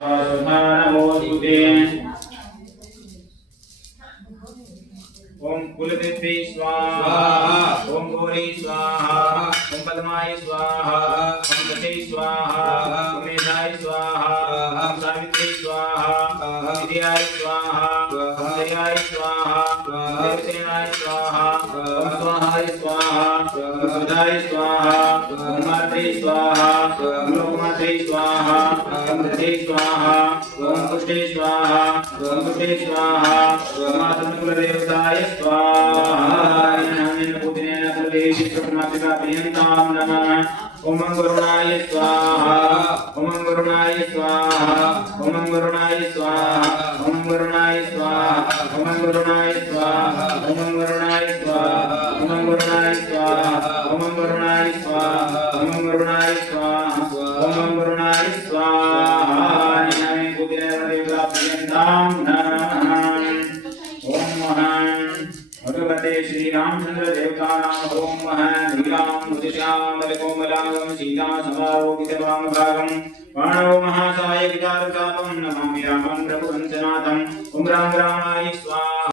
नमोस्तुते। ओम कुलदेवी स्वाहा, ओम गौरी स्वाहा, ओम पद्माय स्वाहा, ओम दशे स्वाहा, ओम मेधाय स्वाहा, ओम सावित्री स्वाहा, ओम विद्याय स्वाहा, ओम जयाय स्वाहा, ओम देवसेनाय स्वाहा, ओम स्वाहाय स्वाहा, ओम सुधाय स्वाहा, ओम मात्रे स्वाहा, ओम लोकमात्रे स्वाहा, ओम दधे स्वाहा, ओम पुष्टे स्वाहा, ओम पुष्टे स्वाहा, ओम मातृकुलदेवताय स्वाहा। नमः। ओम गरुणाय स्वाहा, ओम गरुणाय स्वाहा, ओम गरुणाय स्वाहा, ओम गरुणाय स्वाहा, ओम गरुणाय स्वाहा, ओम गरुणाय स्वाहा, ओम गरुणाय स्वाहा, ओम गरुणाय स्वाहा, ओम गरुणाय स्वाहा, ओम गरुणाय स्वाहा। नमः कुबेरदेवताभ्यन्तां नमः। ओम भगवते श्री रामचंद्र देवतानां ओम नीलां मुदिश्यामलकोमलां सीता समारोपितवामभागं वाणो महासाय विचारतापं नमामि रामं प्रभुवंशनाथं। ओम राम रामाय स्वाहा।